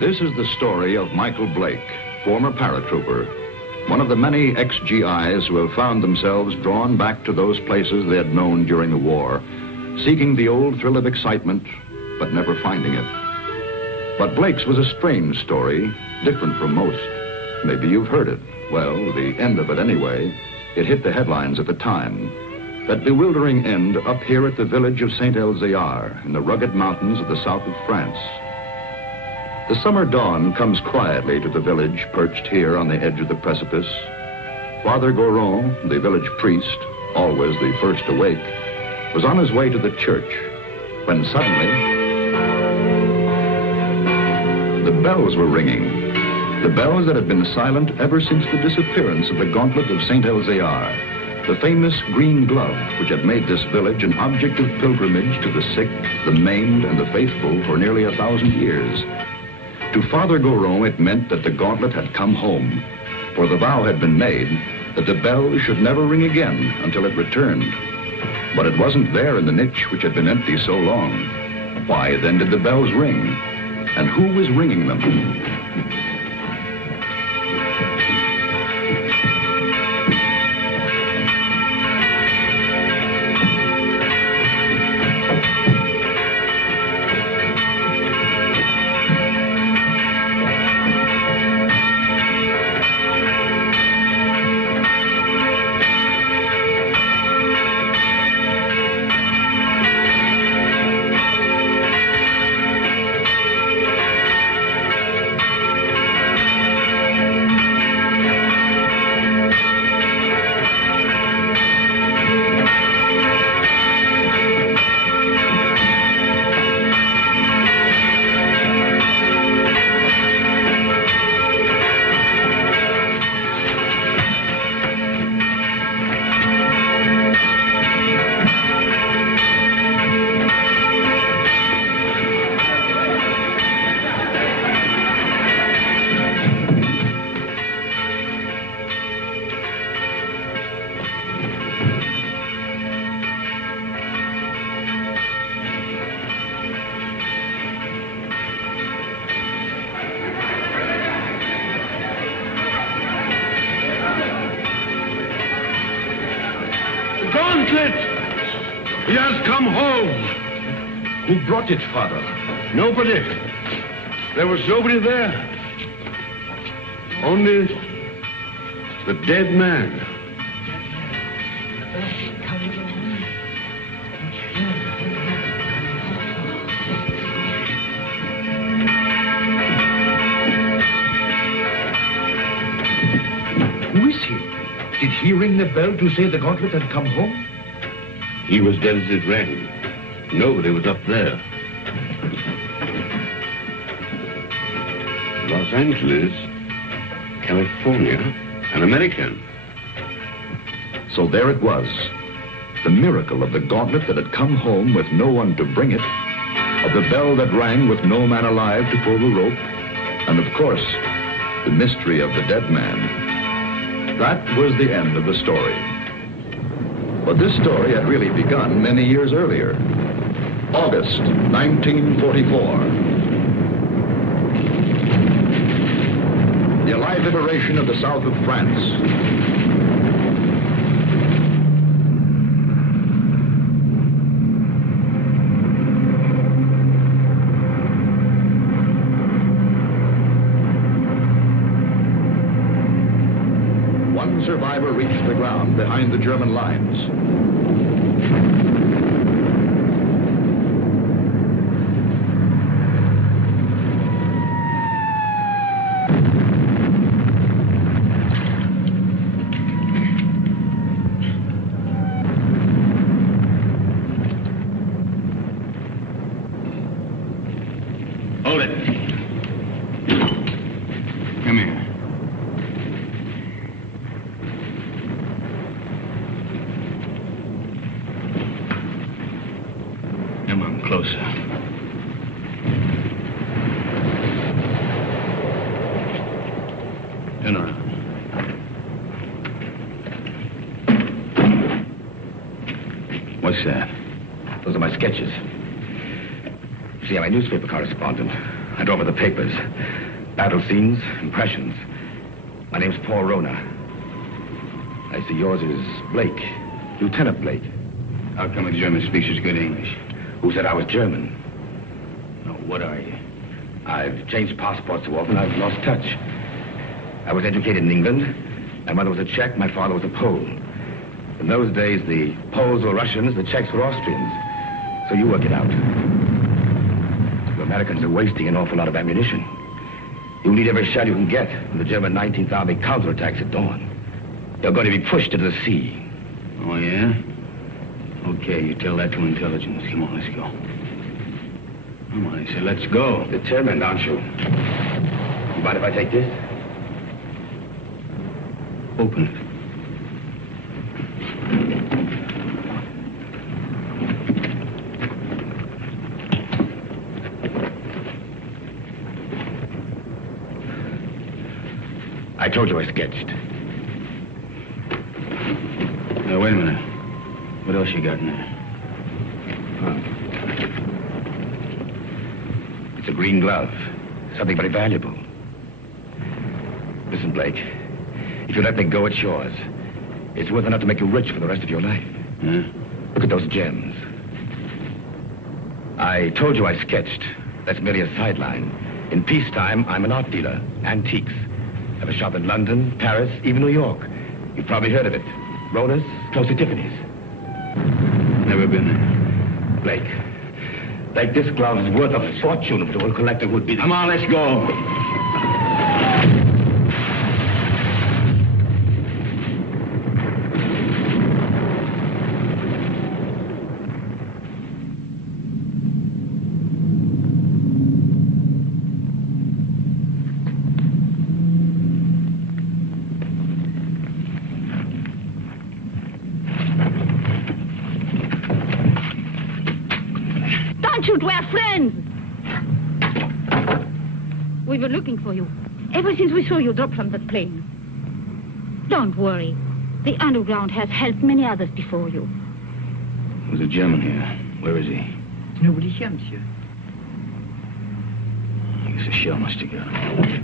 This is the story of Michael Blake, former paratrooper, one of the many ex-GIs who have found themselves drawn back to those places they had known during the war, seeking the old thrill of excitement, but never finding it. But Blake's was a strange story, different from most. Maybe you've heard it. Well, the end of it anyway. It hit the headlines at the time. That bewildering end up here at the village of Saint-Elzéar in the rugged mountains of the south of France. The summer dawn comes quietly to the village perched here on the edge of the precipice. Father Goron, the village priest, always the first awake, was on his way to the church when suddenly the bells were ringing. The bells that had been silent ever since the disappearance of the gauntlet of Saint-Elzéar, the famous green glove which had made this village an object of pilgrimage to the sick, the maimed, and the faithful for nearly 1,000 years. To Father Goron, it meant that the gauntlet had come home, for the vow had been made that the bell should never ring again until it returned. But it wasn't there in the niche which had been empty so long. Why then did the bells ring? And who was ringing them? He has come home. Who brought it, Father? Nobody. There was nobody there. Only the dead man. Who is he? Did he ring the bell to say the gauntlet had come home? He was dead as it rang. Nobody was up there. Los Angeles, California, an American. So there it was. The miracle of the gauntlet that had come home with no one to bring it, of the bell that rang with no man alive to pull the rope, and of course, the mystery of the dead man. That was the end of the story. But this story had really begun many years earlier. August 1944. The Allied liberation of the south of France. One survivor reached the ground behind the German lines. Hold it. Come here. Come on, closer. Turn around. What's that? Those are my sketches. See, I'm a newspaper correspondent. I draw over the papers. Battle scenes, impressions. My name's Paul Rona. I see yours is Blake. Lieutenant Blake. How come a German speaks as good English? Who said I was German? No, what are you? I've changed passports so often I've lost touch. I was educated in England. My mother was a Czech, my father was a Pole. In those days, the Poles were Russians, the Czechs were Austrians. So you work it out. The Americans are wasting an awful lot of ammunition. You need every shell you can get when the German 19th Army counterattacks at dawn. You're going to be pushed into the sea. Oh, yeah? Okay, you tell that to intelligence. Come on, let's go. Come on, I say, let's go. Determined, aren't you? You mind if I take this? Open it. I told you I sketched. Now, wait a minute. What else you got in there? It's a green glove. Something very valuable. Listen, Blake. If you let me go, it's yours. It's worth enough to make you rich for the rest of your life. Huh? Look at those gems. I told you I sketched. That's merely a sideline. In peacetime, I'm an art dealer. Antiques. I have a shop in London, Paris, even New York. You've probably heard of it. Rona's, close to Tiffany's. Never been there. Blake, this glove is worth a fortune if the old collector would be... Come on, let's go. We're friends. We were looking for you ever since we saw you drop from that plane. Don't worry. The underground has helped many others before you. There's a German here. Where is he? Nobody here, monsieur. I guess a shell must have got him.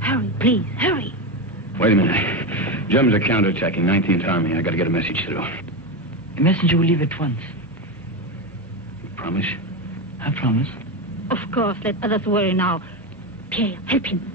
Hurry, please, hurry. Wait a minute. Germans are counterattacking 19th Army. I got to get a message through. A messenger will leave at once. You promise? I promise. Of course, let others worry now. Pierre, help him.